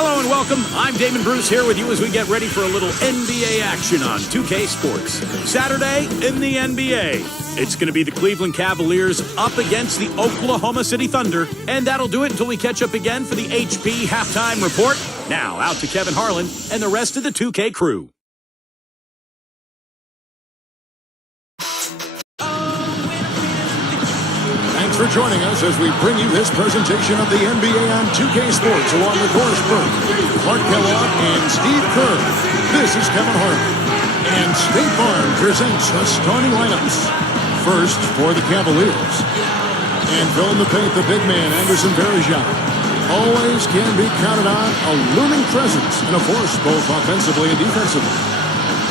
Hello and welcome. I'm Damon Bruce here with you as we get ready for a little NBA action on 2K Sports. Saturday in the NBA. It's going to be the Cleveland Cavaliers up against the Oklahoma City Thunder. And that'll do it until we catch up again for the HP Halftime Report. Now out to Kevin Harlan and the rest of the 2K crew. Thanks for joining us as we bring you this presentation of the NBA on 2K Sports along with Doris Burke, Clark Kellogg, and Steve Kerr. This is Kevin Harlan. And State Farm presents the starting lineups. First for the Cavaliers. And filling the paint, the big man, Anderson Varejao. Always can be counted on, a looming presence and a force both offensively and defensively.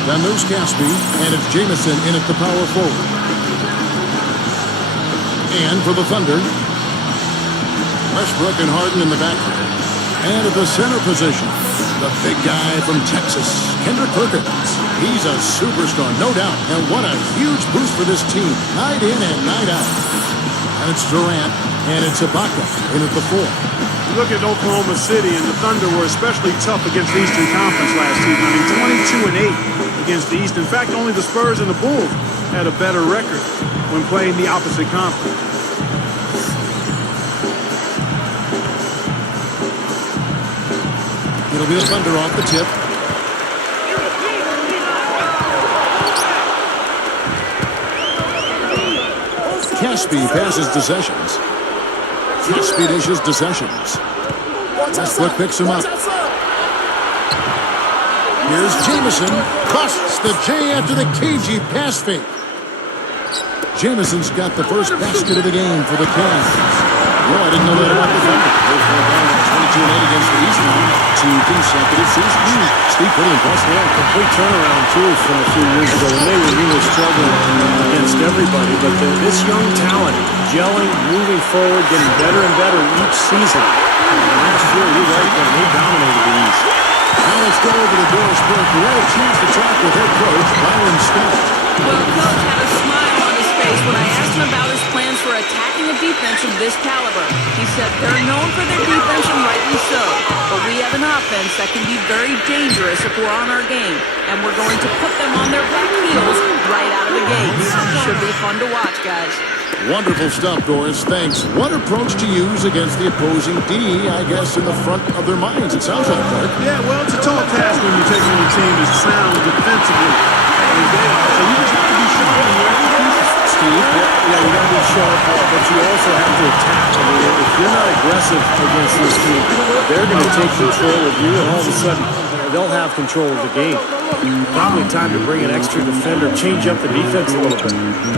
Then there's Caspi, and it's Jamison in at the power forward. And for the Thunder, Westbrook and Harden in the backcourt. And at the center position, the big guy from Texas, Kendrick Perkins. He's a superstar, no doubt. And what a huge boost for this team, night in and night out. And it's Durant, and it's Ibaka in at the 4. You look at Oklahoma City, and the Thunder were especially tough against the Eastern Conference last season. I mean, 22-8 against the East. In fact, only the Spurs and the Bulls had a better record when playing the opposite conference. It'll be the Thunder off the tip. Caspi passes to Sessions. Caspi dishes to Sessions. Westbrook picks him up. Here's Jamison. Busts the J after the cagey pass fake. Jamison's got the first basket of the game for the Cavs. Well, I didn't know that about the Thunder. They've gone 22-8 against the East now, 2 consecutive seasons. Steve, pretty impressive. Yeah, complete turnaround, too, from a few years ago when they were really struggling against everybody. But this young talent, gelling, moving forward, getting better and better each season. Last year, you're right, they dominated the East. Now let's go over to Doris Burke. We had a chance to talk with head coach Byron Scott. Well, Coach had a smile on his face when I asked him about his plans for attacking a defense of this caliber. He said they're known for their defense, and rightly so. But we have an offense that can be very dangerous if we're on our game. And we're going to put them on their back heels right out of the gates. Should be fun to watch, guys. Wonderful stuff, Doris. Thanks. What approach to use against the opposing D, I guess, in the front of their minds, it sounds like, Clark. Yeah, well, it's a tall task when you're taking on a team as sound defensively as they are. So you just have to be sharp in your execution. Steve, yeah, you got to be sharp, but you also have to attack. I mean, if you're not aggressive against this team, they're going to take control of you, and all of a sudden, they'll have control of the game. Probably time to bring an extra defender, change up the defense a little bit.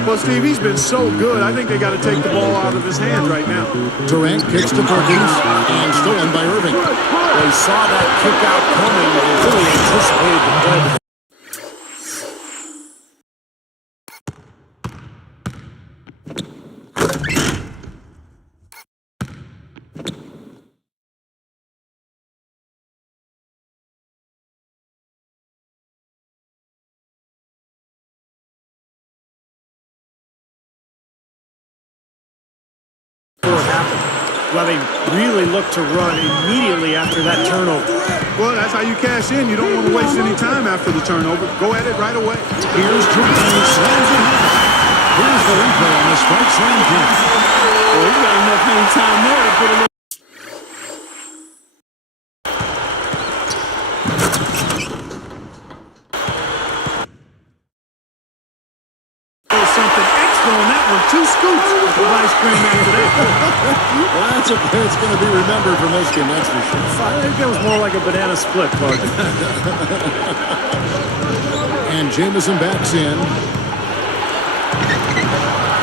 Well, Steve, he's been so good. I think they got to take the ball out of his hands right now. Durant kicks to Perkins and stolen by Irving. Well, he saw that kick out coming and really anticipated the play. Well, they really look to run immediately after that turnover. Well, that's how you cash in. You don't want to waste any time after the turnover. Go at it right away. Here's Durant. He slams it home. Here's the replay on the spike slam kick. Well, he's got enough time there to put a little. Something extra on that one. 2 scoops of ice cream after that. Well, that's it's going to be remembered from this game, that's for sure. I think that was more like a banana split, Clark. And Jamison backs in.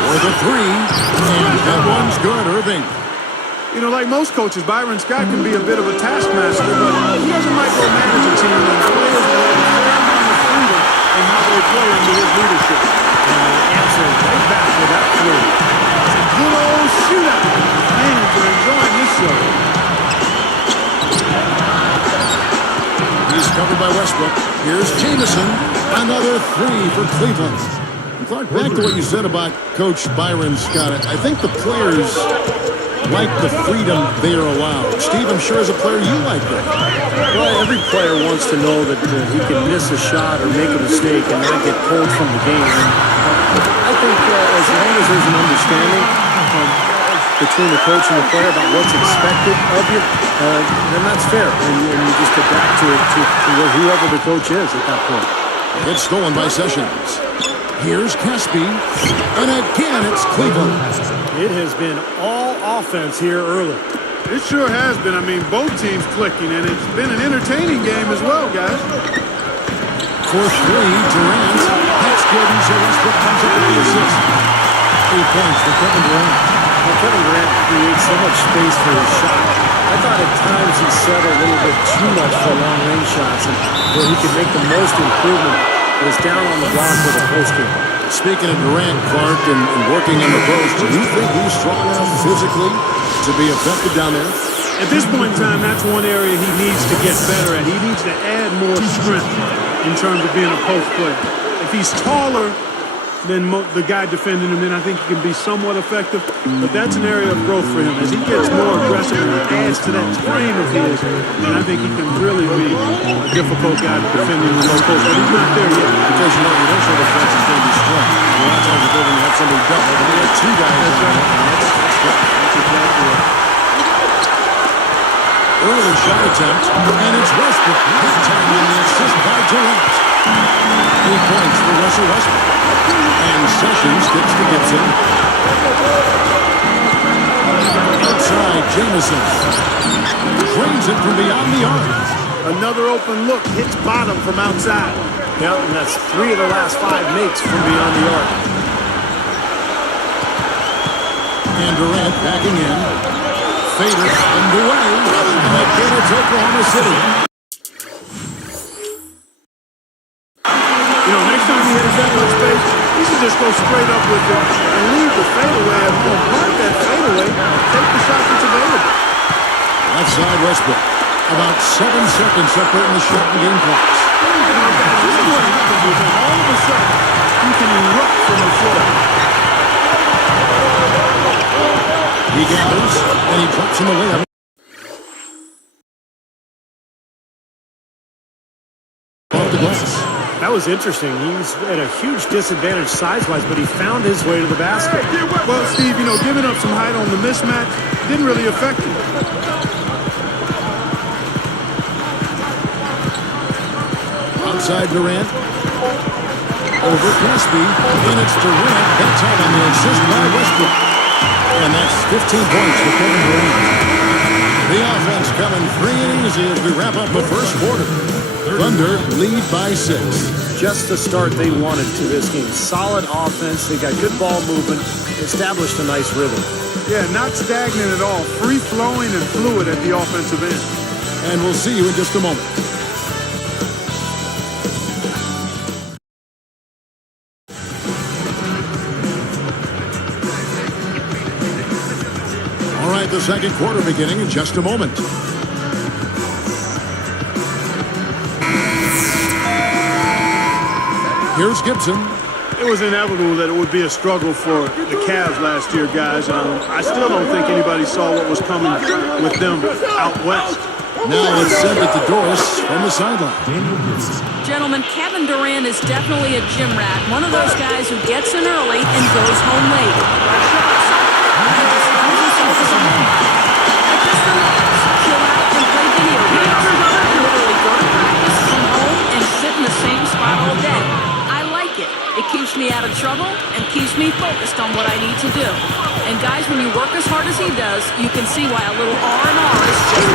For the 3. And that one's good, Irving. You know, like most coaches, Byron Scott can be a bit of a taskmaster, but he doesn't micromanage a team, and players will have a fair amount of freedom in how they play under his leadership. And the answer right back with that 3. It's a good old shootout. Fans are enjoying this show. He's covered by Westbrook. Here's Jamison. Another 3 for Cleveland. And Clark, back to what you said about Coach Byron Scott. I think the players like the freedom they are allowed. Steve, I'm sure as a player you like that. Well, every player wants to know that he can miss a shot or make a mistake and not get pulled from the game. And I think as long as there's an understanding between the coach and the player about what's expected of you, then that's fair. And you just adapt to whoever the coach is at that point. It's stolen by Sessions. Here's Caspi, and again it's Cleveland. It has been all offense here early. It sure has been. I mean, both teams clicking, and it's been an entertaining game as well, guys. For three, Durant. That's good, and so Westbrook comes up with the assist. 3 points for Kevin Durant. Well, Kevin Durant creates so much space for his shot. I thought at times he settled a little bit too much for long-range shots, and where he could make the most improvement was down on the block with a post game. Speaking of Durant, Clark, and working in the post, do you think he's strong enough physically to be effective down there? At this point in time, that's one area he needs to get better at. He needs to add more strength in terms of being a post player. If he's taller than the guy defending him, then I think he can be somewhat effective. But that's an area of growth for him. As he gets more aggressive and adds to that frame of his, and I think he can really be a difficult guy to defend in the low post. But he's not there yet. Because, you know, the initial defense is going to be strong. A lot of times you're going to have somebody double, but you have two guys. That's right. Early shot attempt, and it's Westbrook. That time in the assist by Durant. 8 points for Russell Westbrook. And Sessions gets to Gibson. Outside, Jamison. Drains it from beyond the arc. Another open look, hits bottom from outside. Yeah, and that's 3 of the last 5 makes from beyond the arc. And Durant backing in. Fader underway. And again, it's Oklahoma City. You know, next time he hits that much space, he should just go straight up with it and leave the fadeaway at home. Mark that fadeaway, take the shot that's available. Left side, Westbrook. About 7 seconds separating the shot and game clocks. This is what happens with him. All of a sudden, he can erupt from the floor. He gathers, and he drops in the layup. Off the glass. That was interesting. He was at a huge disadvantage size-wise, but he found his way to the basket. Well, Steve, you know, giving up some height on the mismatch didn't really affect him. Outside Durant. Over Caspi, and it's Durant. That time on the assist by Westbrook. And that's 15 points for Kevin Durant. The offense coming free and easy as we wrap up the first quarter. Thunder lead by 6. Just the start they wanted to this game. Solid offense. They got good ball movement. Established a nice rhythm. Yeah, not stagnant at all. Free-flowing and fluid at the offensive end. And we'll see you in just a moment. All right, the second quarter beginning in just a moment. Here's Gibson. It was inevitable that it would be a struggle for the Cavs last year, guys. I still don't think anybody saw what was coming with them out west. Now let's send it to Doris from the sideline. Gentlemen, Kevin Durant is definitely a gym rat. One of those guys who gets in early and goes home late. Chill out and play video games. I literally go to practice, come home, and sit in the same spot all day. I like it. It keeps me out of trouble and keeps me focused on what I need to do. And guys, when you work as hard as he does, you can see why a little R&R is just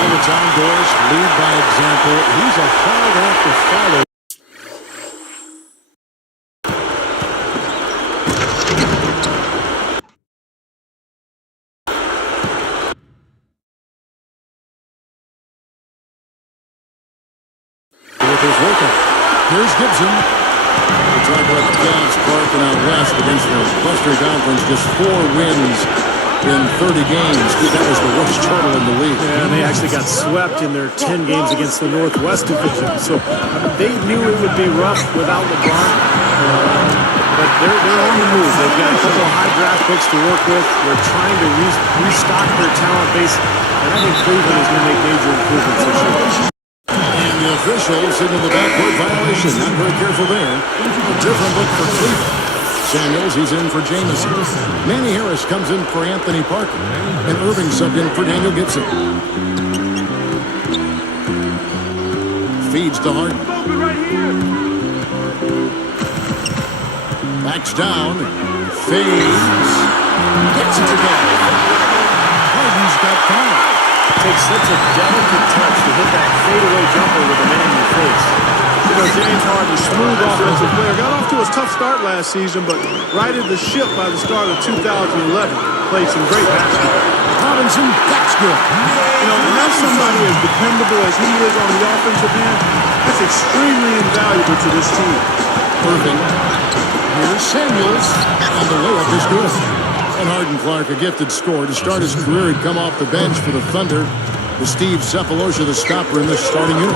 All the time, Doris, lead by example. He's a hard act to follow. With his workout. Here's Gibson. We talk about the Cavs, Clark, and out west against the Western Conference. Just 4 wins in 30 games. That was the worst total in the league. Yeah, and they actually got swept in their 10 games against the Northwest Division. So they knew it would be rough without LeBron. but they're on the move. They've got a couple of high draft picks to work with. They're trying to restock their talent base, and I think Cleveland is going to make major improvements this year. And the official signaled the backcourt violation. Not very careful there. A different look for Cleveland. Samuels, he's in for Jamison. Manny Harris comes in for Anthony Parker. And Irving subbed in for Daniel Gibson. Feeds to Harden. Backs down. Fades. Gets it to go. Harden's got five. Takes such a delicate touch to hit that fadeaway jumper with a man in the face. You know, James Harden, smooth offensive player. Got off to a tough start last season, but righted the ship by the start of 2011. Played some great basketball. Robinson, that's good. You know, to have somebody as dependable as he is on the offensive end, that's extremely invaluable to this team. Irving. Here's Samuels. And the layup is good. And Harden Clark, a gifted scorer. To start his career, he'd come off the bench for the Thunder. With Steve Cephalosha, the stopper in this starting unit.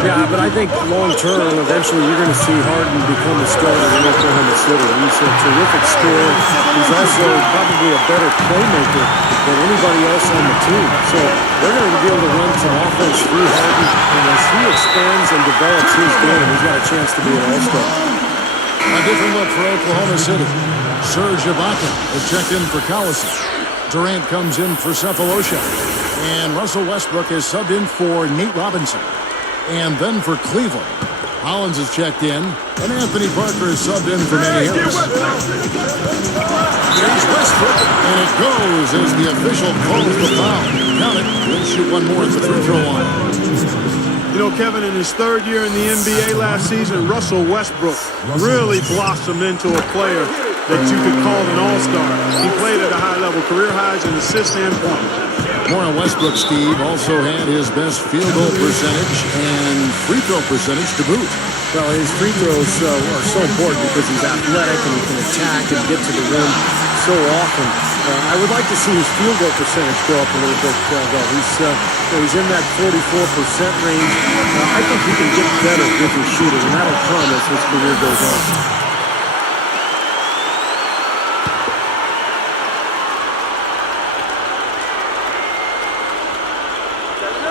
Yeah, but I think long-term, eventually you're going to see Harden become a starter in Oklahoma City. He's a terrific scorer. He's also probably a better playmaker than anybody else on the team. So they're going to be able to run some offense through Harden. And as he expands and develops his game, he's got a chance to be an all-star. A different look for Oklahoma City. Serge Ibaka has checked in for Collison. Durant comes in for Cephalosha. And Russell Westbrook is subbed in for Nate Robinson. And then for Cleveland, Hollins is checked in. And Anthony Parker is subbed in for Manny Harris. Here's Westbrook. And it goes as the official calls the foul. Count it. He'll shoot one more at the free throw line. You know, Kevin, in his third year in the NBA last season, Russell Westbrook really blossomed into a player that you could call an all-star. He played at a high level, career highs in assists and points. More on Westbrook, Steve, also had his best field goal percentage and free throw percentage to boot. Well, his free throws are so important because he's athletic and he can attack and get to the rim so often. I would like to see his field goal percentage go up a little bit, though. He's in that 44% range. I think he can get better with his shooting, and that'll come as his career goes on.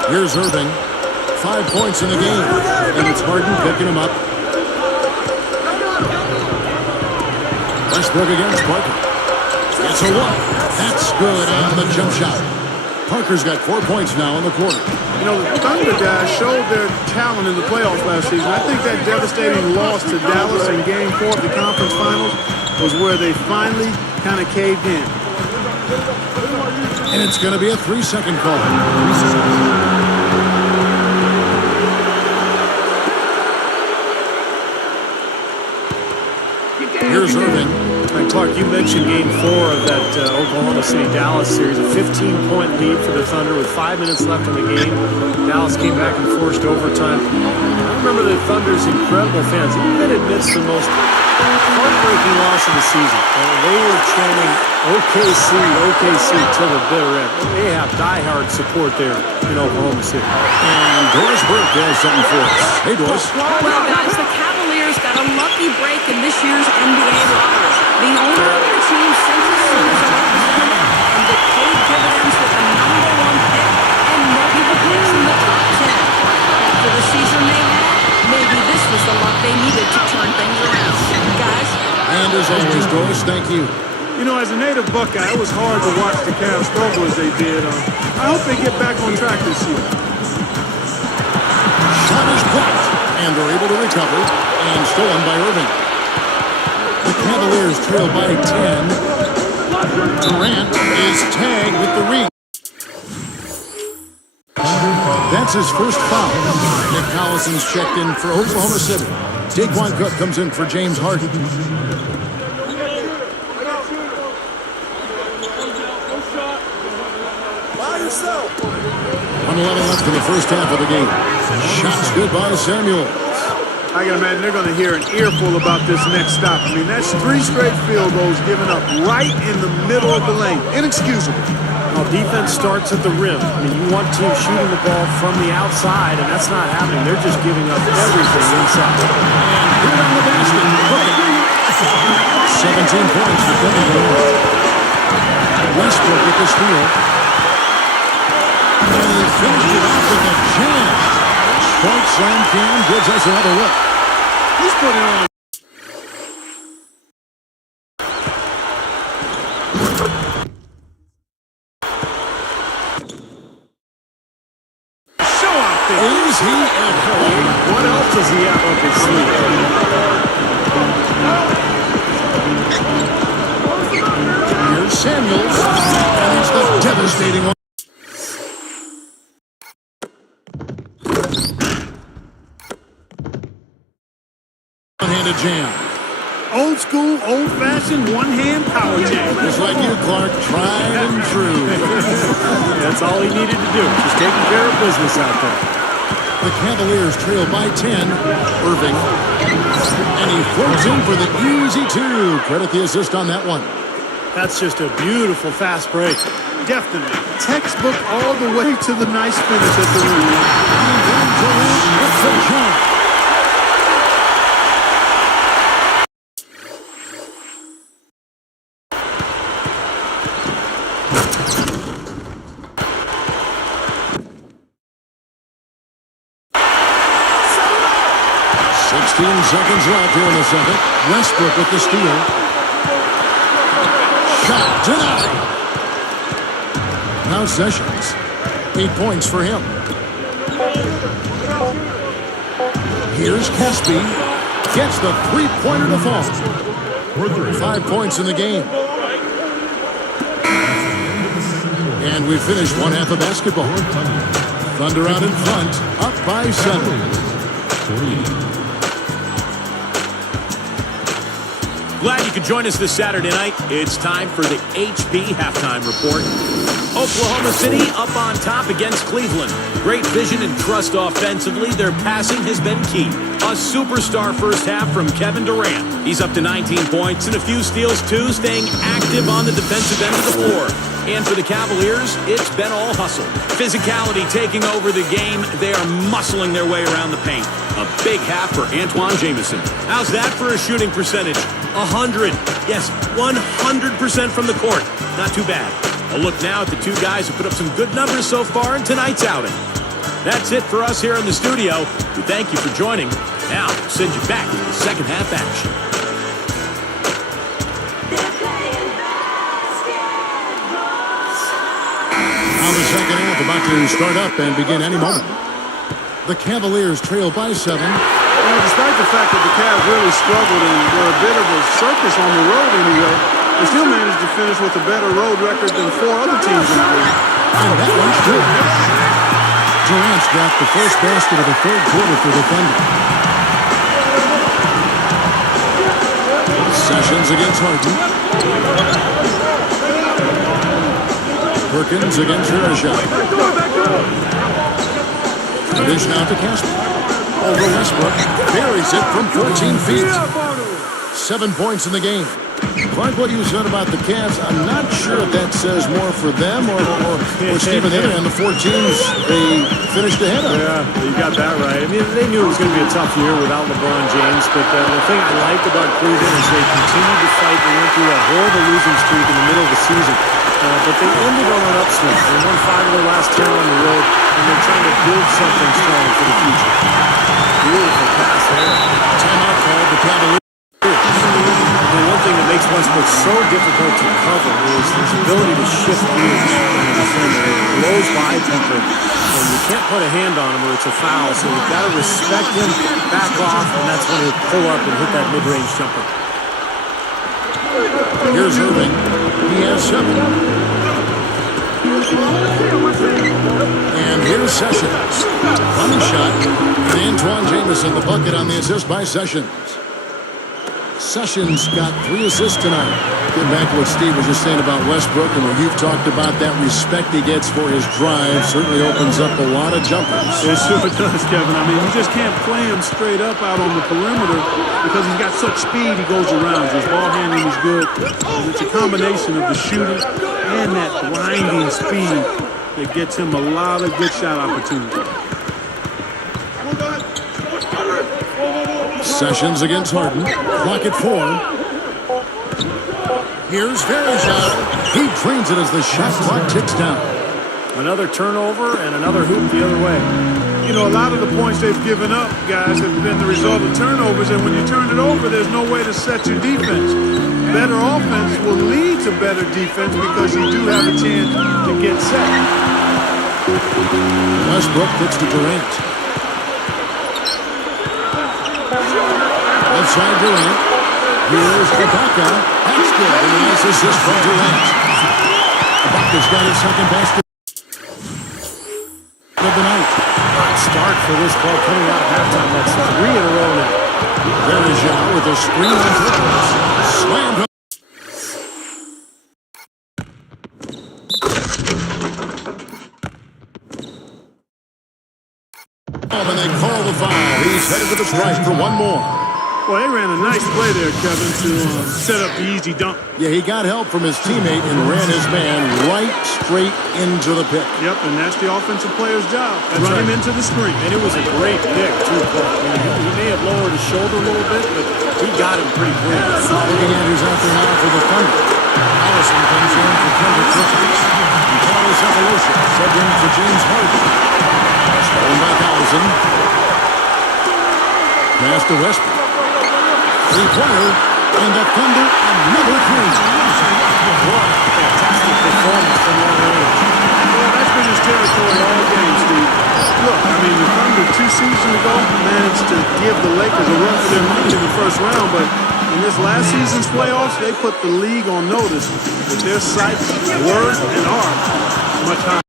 Here's Irving. 5 points in the game. And it's Harden picking him up. Westbrook against Parker. It's a look. That's good on the jump shot. Parker's got 4 points now in the quarter. You know, the Thunder guys showed their talent in the playoffs last season. I think that devastating loss to Dallas in Game 4 of the conference finals was where they finally kind of caved in. And it's going to be a 3-second call. Here's Irving. And Clark, you mentioned Game 4 of that Oklahoma City-Dallas series, a 15-point lead for the Thunder with 5 minutes left in the game. Dallas came back and forced overtime. I remember the Thunder's incredible fans, even amidst the most heartbreaking loss of the season. They were chanting OKC till the bitter end. They have diehard support there in Oklahoma City. And Doris Burke has something for us. Hey, Doris. Well, guys, the Cavaliers got a lucky break in this year's NBA lottery. The owner of their team sent his son as a representative, and they paid dividends with the #1 pick and multiple picks in the top 10. After the season they had, maybe this was the luck they needed to turn things around. Guys? And as always, Doris, thank you. You know, as a native Buckeye, it was hard to watch the Cavs struggle as they did. I hope they get back on track this year. Shot is blocked, and they're able to recover, and stolen by Irving. The Cavaliers trail by 10. Durant is tagged with the ring. That's his first foul. Nick Collison's checked in for Oklahoma City. Daquan Cook comes in for James Harden. 1:11 left in the first half of the game. Shots good by Samuel. I can imagine they're going to hear an earful about this next stop. I mean, that's 3 straight field goals given up right in the middle of the lane. Inexcusable. Well, defense starts at the rim. I mean, you want teams shooting the ball from the outside, and that's not happening. They're just giving up everything inside. And put it on the basket. 17 points for Kevin Durant. Westbrook with the steal. And he finished it off with a jam. Sports Slam Cam gives us another look. He's putting on. Show off there. Is he ever? What else does he have up his sleeve? Here's Samuels. And it's the devastating one. One-handed jam. Old school, old-fashioned, one-hand power jam. Just like you, Clark. Tried and true. That's all he needed to do. Just taking care of business out there. The Cavaliers trail by 10. Irving. And he floats in for the easy two. Credit the assist on that one. That's just a beautiful fast break. Definitely. Textbook all the way to the nice finish at the rim. And then Durant with the jump. Seconds left here in the second. Westbrook with the steal. Shot denied. Now Sessions. 8 points for him. Here's Caspi. Gets the three-pointer to fall. 5 points in the game. And we finished one half of basketball. Thunder out in front. Up by 7. Glad you could join us this Saturday night. It's time for the HB Halftime Report. Oklahoma City up on top against Cleveland. Great vision and trust offensively. Their passing has been key. A superstar first half from Kevin Durant. He's up to 19 points and a few steals too, staying active on the defensive end of the floor. And for the Cavaliers, it's been all hustle. Physicality taking over the game. They are muscling their way around the paint. A big half for Antoine Jamison. How's that for a shooting percentage? 100. Yes, 100% from the court. Not too bad. A look now at the two guys who put up some good numbers so far in tonight's outing. That's it for us here in the studio. We thank you for joining. Now, we'll send you back to the second half action. Now the second half about to start up and begin any moment. The Cavaliers trail by 7. Well, despite the fact that the Cavs really struggled and were a bit of a circus on the road anyway, they still managed to finish with a better road record than 4 other teams in the league. And that one's good. Durant's got the first basket of the third quarter for the Thunder. Sessions against Harden. Perkins against Hershey. Dish now to Casper. Over Westbrook. Buries it from 14 feet. 7 points in the game. Clark, what you said about the Cavs, I'm not sure if that says more for them or Stephen A. and the 4 teams they finished ahead of. Yeah, you got that right. I mean, they knew it was going to be a tough year without LeBron James, but the thing I liked about Cleveland is they continued to fight. They went through a horrible losing streak in the middle of the season, but they ended on an upswing. They won 5 of their last 10 on the road, and they're trying to build something strong for the future. Beautiful pass there. Timeout called the Cavaliers. The one thing that makes Westbrook so difficult to cover is his ability to shift gears in the defender. It blows by people, and you can't put a hand on him or it's a foul, so you've got to respect him, back off, and that's when he'll pull up and hit that mid-range jumper. Here's Irving. He has 7. And here's Sessions. Running shot. And Antoine Jamison, the bucket on the assist by Sessions. Sessions got 3 assists tonight. Getting back to what Steve was just saying about Westbrook and what you've talked about, that respect he gets for his drive certainly opens up a lot of jumpers. It sure does, Kevin. I mean, you just can't play him straight up out on the perimeter because he's got such speed he goes around. His ball handling is good. And it's a combination of the shooting and that grinding speed that gets him a lot of good shot opportunities. Sessions against Harden. Clock at 4. Here's Verjao. He drains it as the shot clock ticks down. Another turnover and another hoop the other way. You know, a lot of the points they've given up, guys, have been the result of turnovers, and when you turn it over, there's no way to set your defense. Better offense will lead to better defense because you do have a chance to get set. Westbrook gets to Durant. Left side Durant. Here's Ibaka. That's good. And a nice assist from Durant. Ibaka's got his second basket of the night. Hot start for this club coming out of halftime. That's 3 in a row now. Verjao with a screen on Clippers. Slammed home. And they call the foul. He's headed to the stripe for one more. Well, they ran a nice play there, Kevin, to set up the easy dunk. Yeah, he got help from his teammate and ran his man right straight into the pick. Yep, and that's the offensive player's job. Run him into the screen. And it was a great pick, too, Clark. I mean, he may have lowered his shoulder a little bit, but he got him pretty clean. Looking at who's out there now for the Thunder. Allison comes in for Kendrick Griffiths. And Carlos Cephalosha subbed in for James Harden. Stolen by Allison. Pass to Westbrook. Three-pointer, and the Thunder another three. What a fantastic performance from that range. Well, that's been his territory all game, Steve. Look, I mean, the Thunder 2 seasons ago managed to give the Lakers a run for their money in the first round, but in this last season's playoffs, they put the league on notice with their sight, word, and art much higher.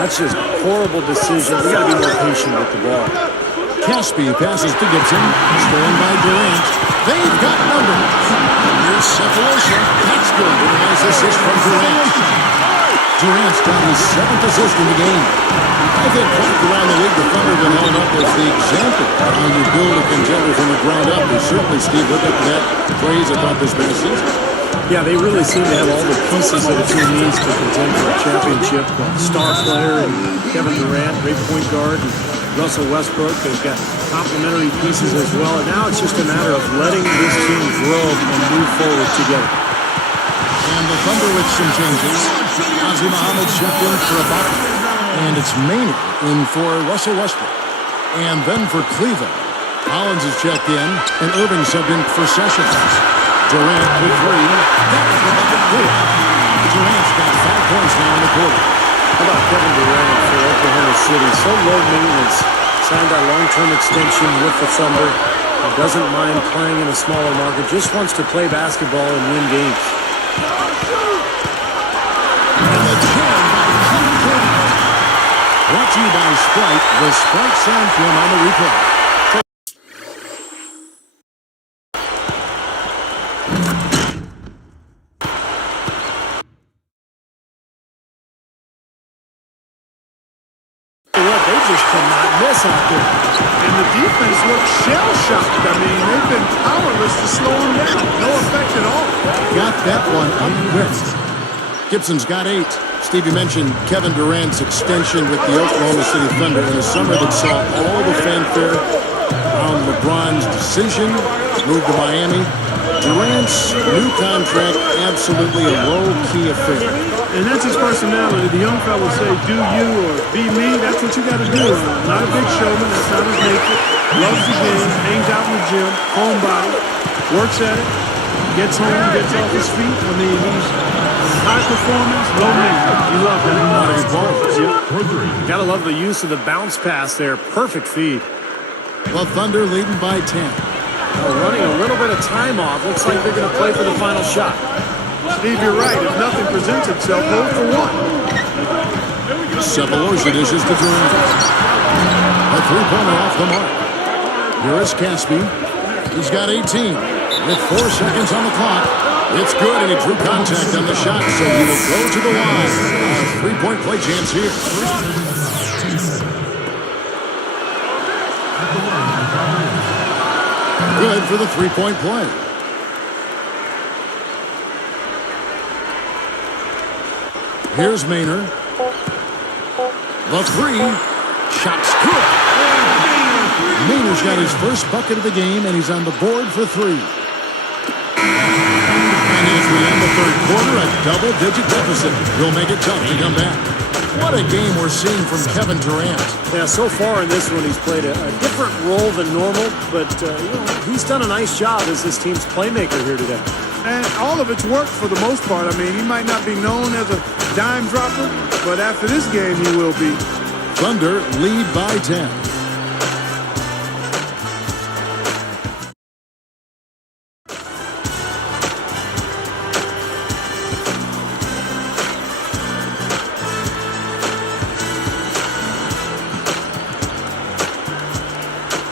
That's just a horrible decision. We got to be more patient with the ball. Caspi passes to Gibson. Stolen by Durant. They've got numbers. Here's Cephalosha. That's good. And a nice assist from Durant. Durant's got his 7th assist in the game. I think back around the league, the Thunder have been held up as the example of how you build a contender from the ground up. And certainly, Steve, look at that phrase about this past season. Yeah, they really seem to have all the pieces that a team needs to contend for a championship. Star player and Kevin Durant, great point guard, and Russell Westbrook. They've got complementary pieces as well. And now it's just a matter of letting this team grow and move forward together. And the Thunder with some changes. Ozzy Muhammad checked in for Ibaka. And it's Maynard in for Russell Westbrook. And then for Cleveland, Hollins is checked in, and Irving subbed in for Sessions. Durant with 3. That was the bucket good. Durant's got 5 points now in the quarter. How about Kevin Durant for Oklahoma City? So low maintenance. Signed that long-term extension with the Thunder. Doesn't mind playing in a smaller market. Just wants to play basketball and win games. And the jam by Kevin Durant. Brought to you by Sprite, the Sprite sound film on the replay. They just cannot miss out there. And the defense looks shell-shocked. I mean, they've been powerless to slow them down. No effect at all. Got that one up quick. Gibson's got 8. Stevie mentioned Kevin Durant's extension with the Oklahoma City Thunder in a summer that saw all the fanfare around LeBron's decision, move to Miami. Durant's new contract, absolutely a low-key affair. And that's his personality. The young fellas say, do you or be me. That's what you got to do. Not a big showman. That's not his nature. Loves the game. Hangs out in the gym. Homebody. Works at it. Gets home. Gets off his feet. I mean, he's High performance, low maintenance. You love that. Gotta love the use of the bounce pass there. Perfect feed. The Thunder leading by 10. Running a little bit of time off. Looks like they're going to play for the final shot. Steve, you're right. If nothing presents itself, hold for one. Cephalosha dishes to Durant. A three-pointer off the mark. Here is Caspi. He's got 18. With 4 seconds on the clock. It's good, and he drew contact on the shot, so he will go to the line. A three-point play chance here. Good for the three-point play. Here's Maynard. The three. Shot's good. Maynard's got his first bucket of the game, and he's on the board for 3. And as we end the third quarter, a double-digit deficit. He'll make it tough to come back. What a game we're seeing from Kevin Durant. Yeah, so far in this one, he's played a different role than normal, but he's done a nice job as this team's playmaker here today. And all of it's worked for the most part. I mean, he might not be known as a dime dropper, but after this game, he will be. Thunder lead by 10.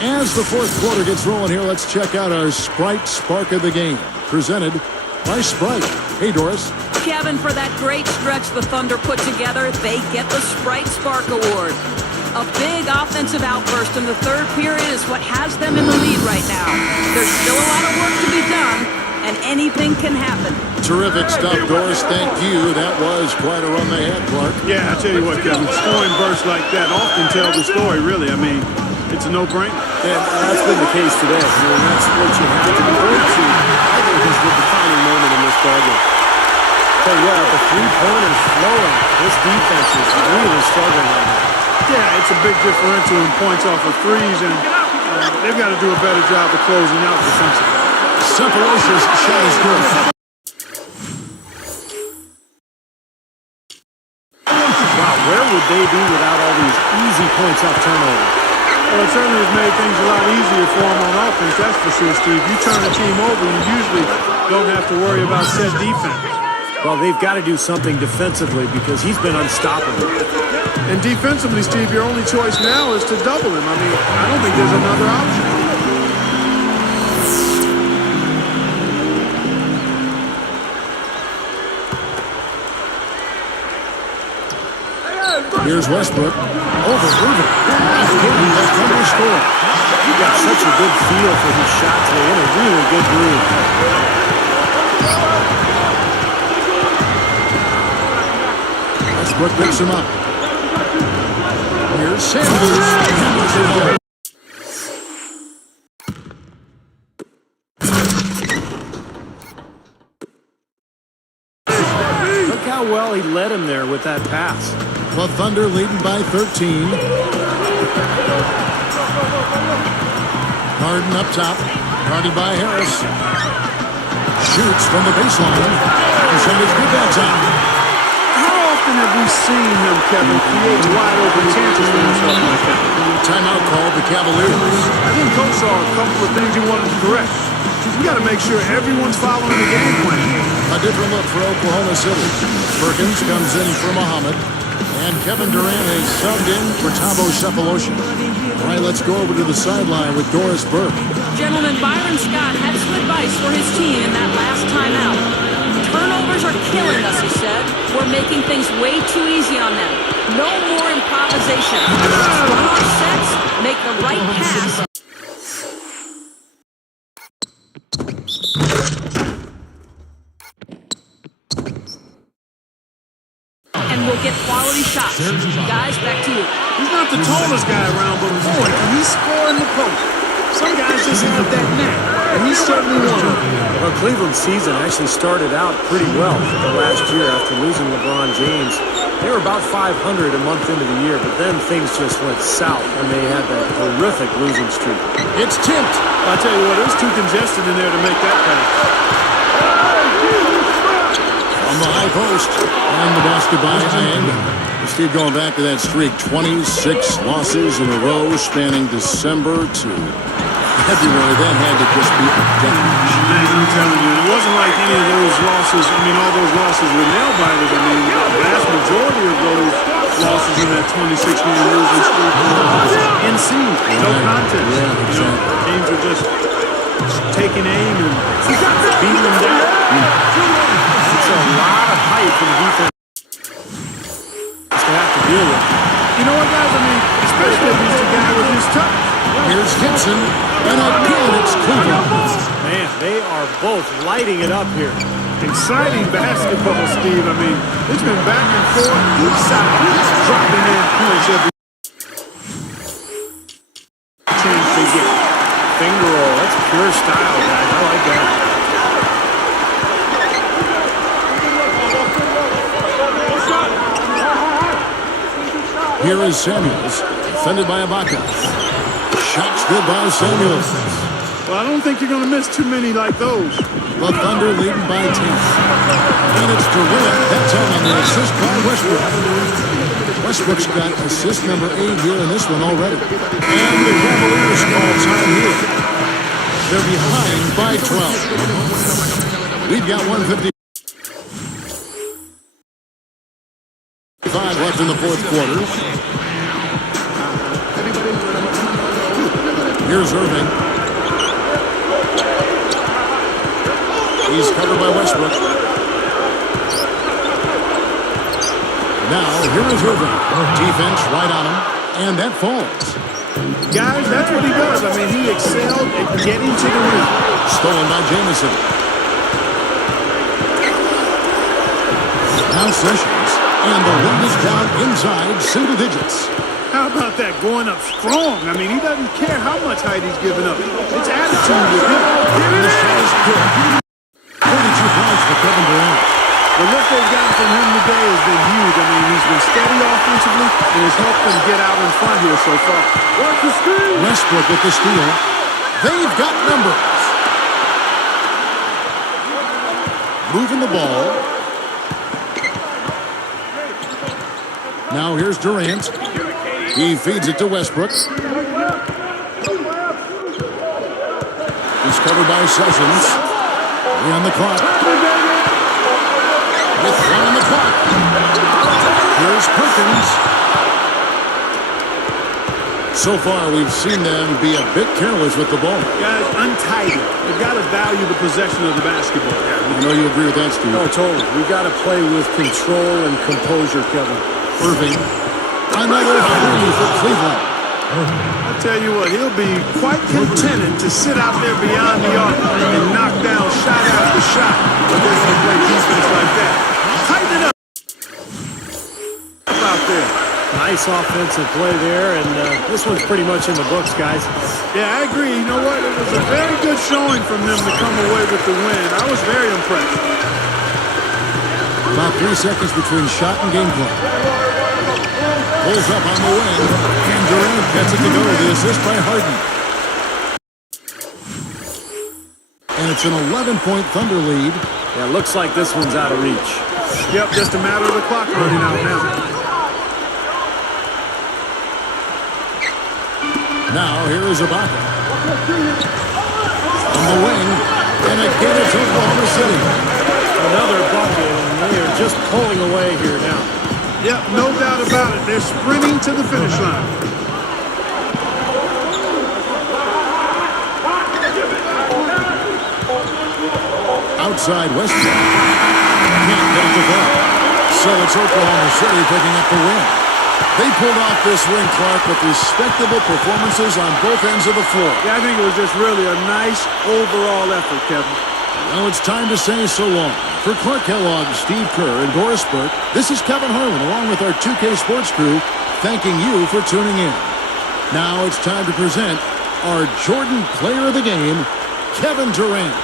As the fourth quarter gets rolling here, let's check out our Sprite Spark of the Game, presented by Sprite. Hey, Doris. Kevin, for that great stretch the Thunder put together, they get the Sprite Spark Award. A big offensive outburst in the third period is what has them in the lead right now. There's still a lot of work to be done, and anything can happen. Terrific stuff, Doris. Thank you. That was quite a run they had, Clark. Yeah, I tell you what, Kevin, scoring bursts like that often tell the story, really. I mean, it's a no-brainer. And that's been the case today. I mean, that's what you have to be going to. I think is the defining moment in this ballgame. Tell you what, the three-pointers flowing. This defense is really struggling right now. Yeah, it's a big differential in points off of threes, and they've got to do a better job of closing out defensively. Cephalosha's shot is good. Wow, where would they be without all these easy points off turnover? Well, it certainly has made things a lot easier for them on offense, that's for sure, Steve. You turn a team over, you usually don't have to worry about set defense. Well, they've got to do something defensively because he's been unstoppable. And defensively, Steve, your only choice now is to double him. I mean, I don't think there's another option. Here's Westbrook. Over Irving. That Thunder score. He got such a good feel for his shot today in a really good groove. Westbrook picks him up. Here's Sanders. Look how well he led him there with that pass. The Thunder leading by 13. Harden up top. Guarded by Harris. Shoots from the baseline. The shot is good that time. How often have we seen him, Kevin, create wide open chances for himself like that? Timeout called the Cavaliers. I think Coach saw a couple of things he wanted to correct. You got to make sure everyone's following the game plan. A different look for Oklahoma City. Perkins comes in for Muhammad. And Kevin Durant has subbed in for Thabo Cephalosha. All right, let's go over to the sideline with Doris Burke. Gentlemen, Byron Scott had some advice for his team in that last timeout. Turnovers are killing us, he said. We're making things way too easy on them. No more improvisation. Just run our sets, make the right pass. And we'll get quality shots. Guys, back to you. He's not the tallest guy around, but boy, can he score in the post. Some guys just have that knack, and he's certainly one of them. Well, Cleveland's season actually started out pretty well last year after losing LeBron James. They were about 500 a month into the year, but then things just went south when they had that horrific losing streak. It's tipped. I tell you what, it was too congested in there to make that pass. On the high post. And the basket by Ianga. Steve, going back to that streak, 26 losses in a row spanning December to February. That had to just be a death match. Man, I'm telling you, it wasn't like any of those losses. I mean, all those losses were nail-biters. I mean, the vast majority of those losses in that 26-game losing streak were in sync, no contest. Yeah, exactly. Teams are just taking aim and beating them down. It's a lot of height for the defense to have to deal with. You know what, guys? I mean, especially if he's the guy with his touch. Here's Gibson, and again it's Cleveland. Man, they are both lighting it up here. Exciting basketball, Steve. I mean, it's been back and forth, each side dropping in points every chance they get. Finger roll, that's pure style, guys. I like that. Here is Samuels, defended by Ibaka. Shots good by Samuels. Well, I don't think you're going to miss too many like those. The Thunder leading by 10. And it's Durant. That's on the assist by Westbrook. Westbrook's got assist number 8 here in this one already. And the Cavaliers call time here. They're behind by 12. We've got 150. 5 left in the fourth quarter. Here's Irving. He's covered by Westbrook. Now, here is Irving. Defense right on him, and that falls. Guys, that's what he does. I mean, he excelled at getting to the rim. Stolen by Jamison. Now Sessions, and the lead is down inside single digits. How about that, going up strong? I mean, he doesn't care how much height he's giving up. It's attitude with him. And the shot is good. 32 points for Kevin Durant. The lift they've gotten from him today has been huge. I mean, he's been steady offensively and has helped them get out in front here so far. Watch the screen. Westbrook with the steal. They've got numbers. Moving the ball. Now here's Durant. He feeds it to Westbrook. He's covered by Sessions. 3 on the clock. With 1 on the clock. Here's Perkins. So far, we've seen them be a bit careless with the ball. Guys, untidy. They've got to value the possession of the basketball. I know you agree with that, Steve. Oh, totally. We've got to play with control and composure, Kevin. Irving. Another three for Cleveland. I tell you what, he'll be quite contented to sit out there beyond the arc and knock down shot after shot if they're going to play defense like that. Tighten it up out there. Nice offensive play there, and this one's pretty much in the books, guys. Yeah, I agree. You know what? It was a very good showing from them to come away with the win. I was very impressed. About 3 seconds between shot and game clock. Pulls up on the wing, and Durant gets it to go. The assist by Harden. And it's an 11-point Thunder lead. Yeah, looks like this one's out of reach. Yep, just a matter of the clock running out now. Now, here is Ibaka. On the wing, and again it's Oklahoma City. Another bucket, and they are just pulling away here now. Yep, no doubt about it. They're sprinting to the finish line. Outside Westbrook. Can't get it to fall. So it's Oklahoma City picking up the win. They pulled off this win, Clark, with respectable performances on both ends of the floor. Yeah, I think it was just really a nice overall effort, Kevin. Now it's time to say so long. For Clark Kellogg, Steve Kerr, and Doris Burke, this is Kevin Harlan along with our 2K Sports crew thanking you for tuning in. Now it's time to present our Jordan Player of the Game, Kevin Durant.